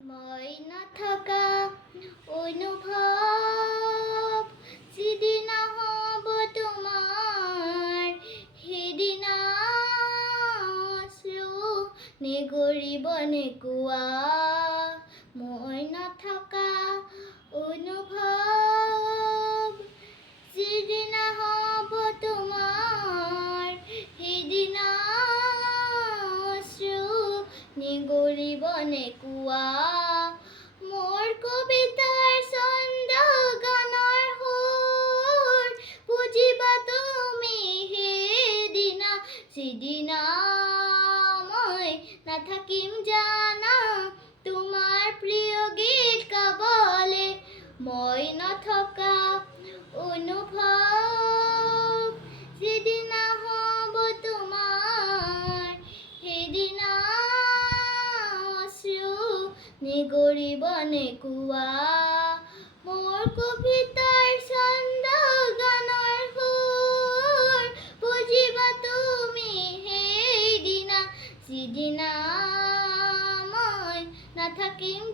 মই নথকা অনুভৱ যিদিনা হ'ব তোমাৰ সেইদিনা নিগৰিবনে কোৱা মই নথকা অনুভৱ যিদিনা হ'ব তোমাৰ সেইদিনা নিগৰিবনে কোৱা মোৰ কবিতাৰ ছন্দ গানৰ সুৰ বুজিবা তুমি সেইদিনা যিদিনা মই নাথাকিম জানা তোমাৰ প্ৰিয় গীত গাবলে মই নথকা অনুভৱ যিদিনা হ'ব তোমাৰ সেইদিনা নিগৰিবনে কোৱা মোৰ কবিতাৰ ছন্দ গানৰ সুৰ বুজিবা তুমি সেইদিনা যিদিনা মই নাথাকিম